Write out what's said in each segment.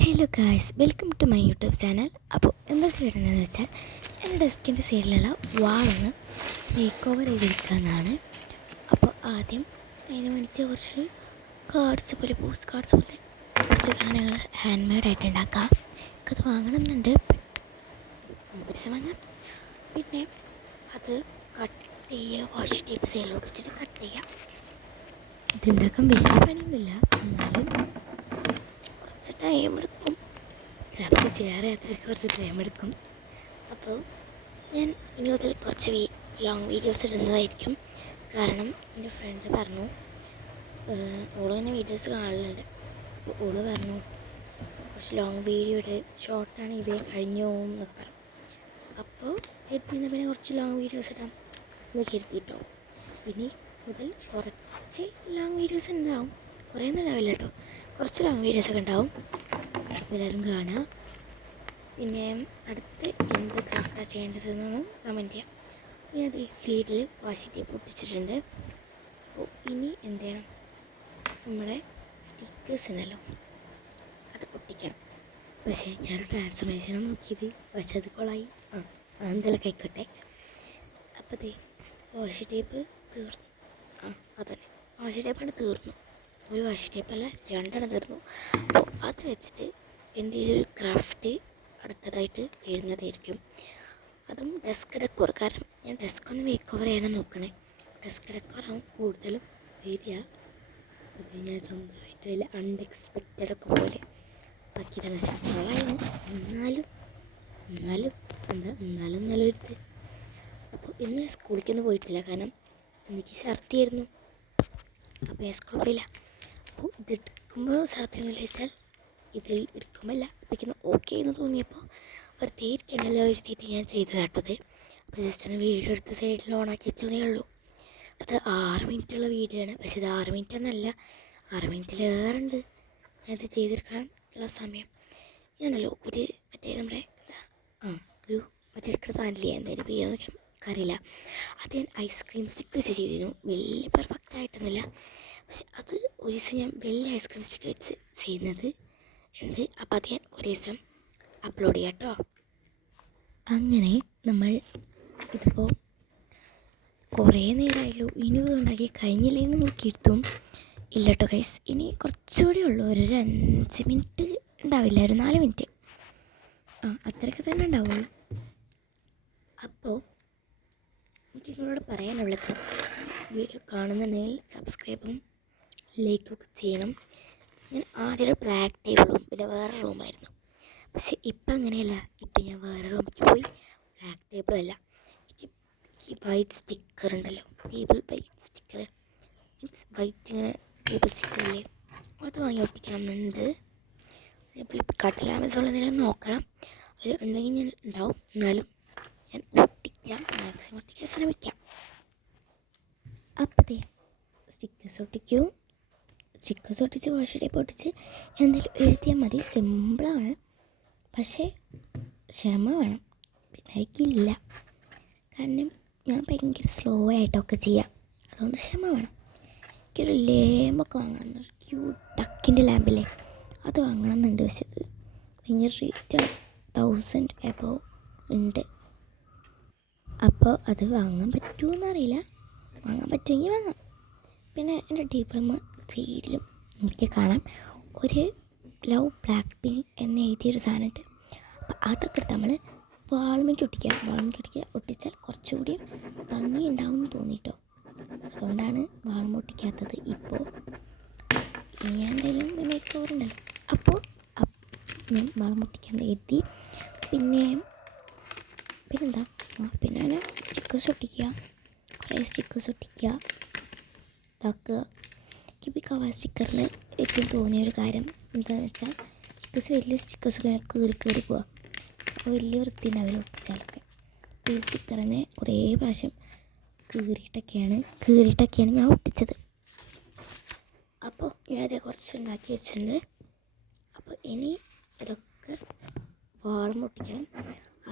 Hello guys, welcome to my YouTube channel. അപ്പോൾ എന്താ ചെയ്യണമെന്ന് വെച്ചാൽ എൻ്റെ ഡെസ്കിൻ്റെ സൈഡിലുള്ള വാളൊന്ന് മേക്ക് ഓവർ ചെയ്തിരിക്കാമെന്നാണ്. അപ്പോൾ ആദ്യം അതിന് വേണ്ടിയിട്ട് കുറച്ച് കാർഡ്സ് പോലെ പോസ്റ്റ് കാർഡ്സ് പോലത്തെ കുറച്ച് സാധനങ്ങൾ ഹാൻഡ് മെയ്ഡായിട്ട് ഉണ്ടാക്കാം. അത് വാങ്ങണം എന്നുണ്ട്, ഒരു ദിവസം വാങ്ങാം. പിന്നെ അത് കട്ട് ചെയ്യുക, വാഷ് ടേപ്പ് സൈഡിലോട്ട് വെച്ചിട്ട് കട്ട് ചെയ്യാം. ഇതുണ്ടാക്കാൻ വലിയ പണിയൊന്നുമില്ല, എന്നാലും കുറച്ച് ടൈം എടുക്കും. ക്രാഫ്റ്റ് ചെയ്യാറിയാത്തവർക്ക് കുറച്ച് ടൈം എടുക്കും. അപ്പോൾ ഞാൻ ഇനി മുതൽ കുറച്ച് ലോങ് വീഡിയോസ് ഇടുന്നതായിരിക്കും. കാരണം എൻ്റെ ഫ്രണ്ട് പറഞ്ഞു, ഓളിങ്ങനെ വീഡിയോസ് കാണലുണ്ട്, അപ്പോൾ ഓള് പറഞ്ഞു കുറച്ച് ലോങ് വീഡിയോ ഇട്, ഷോർട്ടാണ് ഇവയെ കഴിഞ്ഞു പോകും എന്നൊക്കെ പറഞ്ഞു. അപ്പോൾ കരുതിന്ന് പിന്നെ കുറച്ച് ലോങ് വീഡിയോസ് ഇടാം എന്ന് കരുതിയിട്ടോ. ഇനി മുതൽ കുറച്ച് ലോങ് വീഡിയോസ് ഉണ്ടാവും, കുറേ ഒന്നും ഉണ്ടാവില്ല കേട്ടോ, കുറച്ച് ലോങ് വീഡിയോസൊക്കെ ഉണ്ടാവും. അപ്പോൾ എല്ലാവരും കാണുക. പിന്നെ അടുത്ത് എന്ത് ക്രാഫ്റ്റാണ് ചെയ്യേണ്ടതെന്നൊന്ന് കമൻറ്റ് ചെയ്യാം. പിന്നെ അത് സൈഡിൽ വാഷി ടേപ്പ് ഒട്ടിച്ചിട്ടുണ്ട്. അപ്പോൾ ഇനി എന്ത് ചെയ്യണം, നമ്മുടെ സ്റ്റിക്കേഴ്സ് ഉണ്ടല്ലോ അത് ഒട്ടിക്കണം. പക്ഷേ ഞാനൊരു ട്രാൻസ്ഫോർമേഷനാണ് നോക്കിയത്, പക്ഷേ അത് കൊളായി. എന്തെല്ലാം ആയിക്കോട്ടെ. അപ്പോൾ അതേ വാഷി ടേപ്പ് തീർന്നു. അതന്നെ വാഷി ടേപ്പാണ് തീർന്നു. ഒരു വാഷി ടേപ്പല്ല, രണ്ടെണ്ണം തീർന്നു. അപ്പോൾ അത് വെച്ചിട്ട് എന്തെങ്കിലും ഒരു ക്രാഫ്റ്റ് അടുത്തതായിട്ട് എഴുതുന്നതായിരിക്കും. അതും ഡെസ്ക് ഡെക്കോർ. കാരണം ഞാൻ ഡെസ്ക് ഒന്ന് മേക്ക് ഓവർ ചെയ്യാനാണ് നോക്കണേ. ഡെസ്ക് ഡെക്കോറാവും കൂടുതലും വരിക. അത് ഞാൻ സ്വന്തമായിട്ട് വലിയ അൺഎക്സ്പെക്റ്റഡൊക്കെ പോലെ ബാക്കിയതാണ്. പക്ഷേ എന്നാലും നല്ലൊരിത്. അപ്പോൾ ഇന്ന് ഞാൻ സ്കൂളിലേക്കൊന്നും പോയിട്ടില്ല, കാരണം എനിക്ക് ഛർദിയായിരുന്നു. അപ്പോൾ ഞാൻ സ്കൂളിൽ പോയില്ല. അപ്പോൾ ഇതെടുക്കുമ്പോൾ ഛർദിയൊന്നുമില്ല വെച്ചാൽ ഇതിൽ എടുക്കുമല്ല അപ്പോഴേക്കും ഓക്കെ എന്ന് തോന്നിയപ്പോൾ വെറുതെ ഇരിക്കണമല്ലോ എഴുതിയിട്ട് ഞാൻ ചെയ്തതാട്ടത്. അപ്പോൾ ജസ്റ്റ് ഒന്ന് വീഡിയോ എടുത്ത് സൈഡിൽ ഓണാക്കി വെച്ചേ ഉള്ളൂ. അത് 6 മിനിറ്റുള്ള വീഡിയോ ആണ്. പക്ഷേ ഇത് 6 മിനിറ്റ് എന്നല്ല, 6 മിനിറ്റിലേറെ ഉണ്ട് ഞാനത് ചെയ്തെടുക്കാനുള്ള സമയം. ഞാനല്ലോ ഒരു മറ്റേ നമ്മുടെ ഒരു മറ്റേ എടുക്കുന്ന സാധനമില്ലേ, എന്തായാലും ചെയ്യാന്നൊക്കെ അറിയില്ല. അത് ഞാൻ ഐസ്ക്രീം സ്റ്റിക്ക് വെച്ച് ചെയ്തിരുന്നു. വലിയ പെർഫെക്റ്റ് ആയിട്ടൊന്നുമില്ല, പക്ഷെ അത് ഒരു ദിവസം ഞാൻ വലിയ ഐസ്ക്രീം സ്റ്റിക്ക് വെച്ച് ചെയ്യുന്നത് ഉണ്ട്. അപ്പോൾ അത് ഞാൻ ഒരു ദിവസം അപ്ലോഡ് ചെയ്യാം കേട്ടോ. അങ്ങനെ നമ്മൾ ഇതിപ്പോൾ കുറേ നേരമായല്ലോ, ഇനി ഉണ്ടാക്കി കഴിഞ്ഞില്ലേന്ന് നോക്കിയെടുത്തും ഇല്ല കേട്ടോ ഗൈസ്. ഇനി കുറച്ചുകൂടി ഉള്ളൂ, ഒരു 5 മിനിറ്റ് ഉണ്ടാവില്ല, ഒരു 4 മിനിറ്റ് അത്രയൊക്കെ തന്നെ ഉണ്ടാവുള്ളൂ. അപ്പോൾ എനിക്ക് നിങ്ങളോട് പറയാനുള്ളത്, വീഡിയോ കാണുന്നുണ്ടെങ്കിൽ സബ്സ്ക്രൈബും ലൈക്കൊക്കെ ചെയ്യണം. ഞാൻ ആദ്യം ഒരു ബ്ലാക്ക് ടേബിളും പിന്നെ വേറെ റൂമായിരുന്നു, പക്ഷെ ഇപ്പം അങ്ങനെയല്ല. ഇപ്പം ഞാൻ വേറെ റൂമിലേക്ക് പോയി, ബ്ലാക്ക് ടേബിളും അല്ല, എനിക്ക് വൈറ്റ് സ്റ്റിക്കർ ഉണ്ടല്ലോ, table white sticker, means white ഇങ്ങനെ ടേബിൾ സ്റ്റിക്കറില്ലേ, അത് വാങ്ങി ഒട്ടിക്കണം എന്നുണ്ട്. ഫ്ലിപ്കാർട്ടിൽ ആമസോണിൽ എന്തെങ്കിലും നോക്കണം, ഒരു ഉണ്ടെങ്കിൽ ഞാൻ ഉണ്ടാവും. എന്നാലും ഞാൻ ഒട്ടിക്കാം, മാക്സിമം ഒട്ടിക്കാൻ ശ്രമിക്കാം. അപ്പോഴത്തേ സ്റ്റിക്കേഴ്സ് ഒട്ടിച്ച് വാഷ് ടേപ്പ് ഒട്ടിച്ച് എന്തെങ്കിലും എഴുതിയാൽ മതി. സിമ്പിളാണ്, പക്ഷേ ക്ഷമ വേണം. പിന്നെ എനിക്കില്ല, കാരണം ഞാൻ ഭയങ്കര സ്ലോ ആയിട്ടൊക്കെ ചെയ്യാം, അതുകൊണ്ട് ക്ഷമ വേണം. എനിക്കൊരു ലാമ്പൊക്കെ വാങ്ങണം, ഒരു ക്യൂട്ട് ഡക്കിൻ്റെ ലാമ്പില്ലേ, അത് വാങ്ങണം എന്നുണ്ട്. പക്ഷെ അത് ഭയങ്കര റേറ്റാണ്, 1000 എബോവ് ഉണ്ട്. അപ്പോൾ അത് വാങ്ങാൻ പറ്റുമോയെന്നറിയില്ല, വാങ്ങാൻ പറ്റുമെങ്കിൽ വാങ്ങാം. പിന്നെ എൻ്റെ ടേബിളും സൈഡിലും എനിക്ക് കാണാം ഒരു ലവ് ബ്ലാക്ക് പിങ്ക് എന്ന് എഴുതിയൊരു സാധനമുണ്ട്. അപ്പോൾ അതൊക്കെ എടുത്ത് നമ്മൾ വാൾമേക്ക് ഒട്ടിച്ചാൽ കുറച്ചുകൂടി ഭംഗി ഉണ്ടാവും എന്ന് തോന്നിയിട്ടോ. അതുകൊണ്ടാണ് വാൾമ ഒട്ടിക്കാത്തത്. ഇപ്പോൾ ഞാൻ എന്തായാലും മേക്ക് ഓവർ ഉണ്ടല്ലോ, അപ്പോൾ ഞാൻ വാൾമ ഒട്ടിക്കാൻ എഴുതി. പിന്നെന്താ പിന്നെ ഞാൻ സ്റ്റിക്കേഴ്സ് ഒട്ടിക്കുക, കുറേ സ്റ്റിക്കേഴ്സ് ഒട്ടിക്കുക, ഇതാക്കുക. എനിക്ക് കവർ സ്റ്റിക്കറിൽ ഏറ്റവും തോന്നിയൊരു കാര്യം എന്താണെന്ന് വെച്ചാൽ, വലിയ സ്റ്റിക്കേഴ്സൊക്കെ കീറി പോവുക, അപ്പോൾ വലിയ വൃത്തി ഉണ്ടാവില്ല ഒട്ടിച്ചാലൊക്കെ. ഈ സ്റ്റിക്കറിനെ കുറേ പ്രാവശ്യം കീറിയിട്ടൊക്കെയാണ് ഞാൻ ഒട്ടിച്ചത്. അപ്പോൾ ഞാനത് കുറച്ച് ഉണ്ടാക്കി വെച്ചിട്ടുണ്ട്. അപ്പോൾ ഇനി ഇതൊക്കെ വാളം ഒട്ടിക്കണം.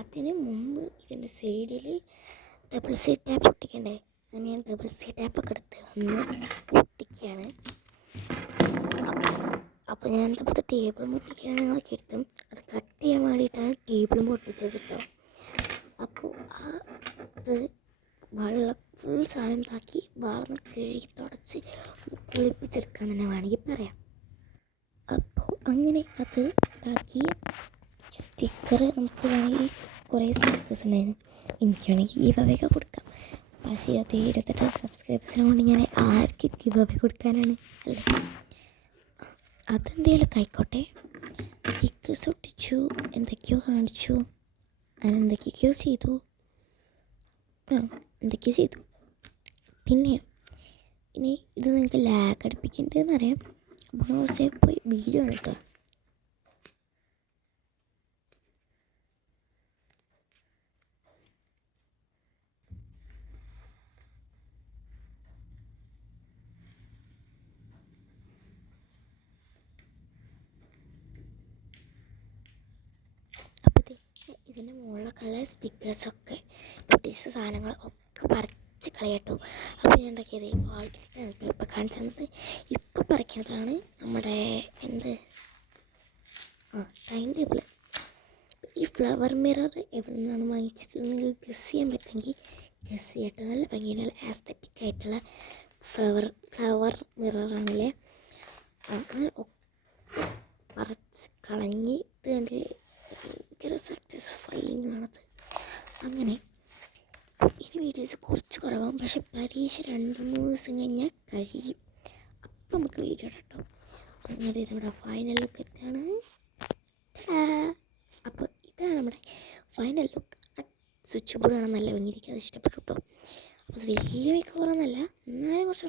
അതിന് മുമ്പ് ഇതിൻ്റെ സൈഡിൽ ഡബിൾ സി ടാപ്പ് ഒട്ടിക്കണ്ടേ, അങ്ങനെ ഞാൻ ഡബിൾ സി ടാപ്പൊക്കെ എടുത്ത് ഒന്ന് ഒട്ടിക്കുകയാണ്. അപ്പോൾ ഞാൻ എന്താ ടേബിൾ പൊട്ടിക്കാൻ നിങ്ങളൊക്കെ എടുത്തും അത് കട്ട് ചെയ്യാൻ വേണ്ടിയിട്ടാണ് ടേബിൾ പൊട്ടിച്ചത് കേട്ടോ. അപ്പോൾ അത് വെള്ളം ഫുൾ സാധനം ഇതാക്കി വളർന്ന് കഴുകി തുടച്ച് കുളിപ്പിച്ചെടുക്കാൻ തന്നെ വേണമെങ്കിൽ പറയാം. അപ്പോൾ അങ്ങനെ അത് ഇതാക്കി സ്റ്റിക്കർ നമുക്ക് വേണമെങ്കിൽ കുറേ സ്റ്റിക്കേഴ്സ് ഉണ്ടായിരുന്നു. എനിക്കാണെങ്കിൽ ഗീവ് അവേ കൊടുക്കാം. പക്ഷേ അത് 28 സബ്സ്ക്രൈബേഴ്സിനെ കൊണ്ട് ഞാൻ ആർക്ക് ഗീവ് അവേ കൊടുക്കാനാണ് അല്ലേ? അതെന്തെങ്കിലും ആയിക്കോട്ടെ. സ്റ്റിക്കേഴ്സ് ഒട്ടിച്ചു, എന്തൊക്കെയോ കാണിച്ചു, ഞാൻ എന്തൊക്കെയൊക്കെയോ ചെയ്തു. പിന്നെ ഇനി ഇത് നിങ്ങൾക്ക് ലാഗ് അടുപ്പിക്കേണ്ടതെന്നറിയാം. അപ്പോൾ കുറച്ച് പോയി വീഡിയോ ആണ് കേട്ടോ. അപ്പോൾ ഇതിൻ്റെ മുകളിലൊക്കെയുള്ള സ്റ്റിക്കേഴ്സൊക്കെ പൊട്ടിച്ച സാധനങ്ങൾ ഒക്കെ പറിച്ച് കളയട്ടോ. അപ്പോൾ ഞാൻ ഉണ്ടാക്കിയത് ആൾക്കാർക്ക് ഇപ്പോൾ കാണിച്ചു തന്നത് ഇപ്പോൾ പറിക്കുന്നതാണ് നമ്മുടെ ടൈം ടേബിൾ. ഈ ഫ്ലവർ മിറർ എവിടെ നിന്നാണ് വാങ്ങിച്ചത് നിങ്ങൾക്ക് ഗസ് ചെയ്യാൻ പറ്റുമെങ്കിൽ ഗസ് ചെയ്യട്ടെ. നല്ല ഭംഗിയുടെ നല്ല ആസ്തറ്റിക് ആയിട്ടുള്ള ഫ്ലവർ മിററാണല്ലേ. അങ്ങനെ ഒക്കെ പറിച്ച് കളഞ്ഞ് ഇത് കണ്ട് ഭയങ്കര സാറ്റിസ്ഫൈയിങ് ആണത്. അങ്ങനെ ഇനി വീഡിയോസ് കുറച്ച് കുറവാകും, പക്ഷെ പരീക്ഷ 2-3 ദിവസം കഴിഞ്ഞാൽ കഴിയും. അപ്പം നമുക്ക് വീഡിയോ കേട്ടോ. അങ്ങനെ നമ്മുടെ ഫൈനൽ ലുക്ക് എത്താണ്. അപ്പോൾ ഇതാണ് നമ്മുടെ ഫൈനൽ ലുക്ക്. സ്വിച്ച് ബോർഡ് കാണാൻ നല്ല ഭംഗിയിരിക്കും, അത് ഇഷ്ടപ്പെട്ടു കേട്ടോ. അപ്പോൾ വലിയ മേക്കോറൊന്നുമല്ല, എന്നാലും കുറച്ച്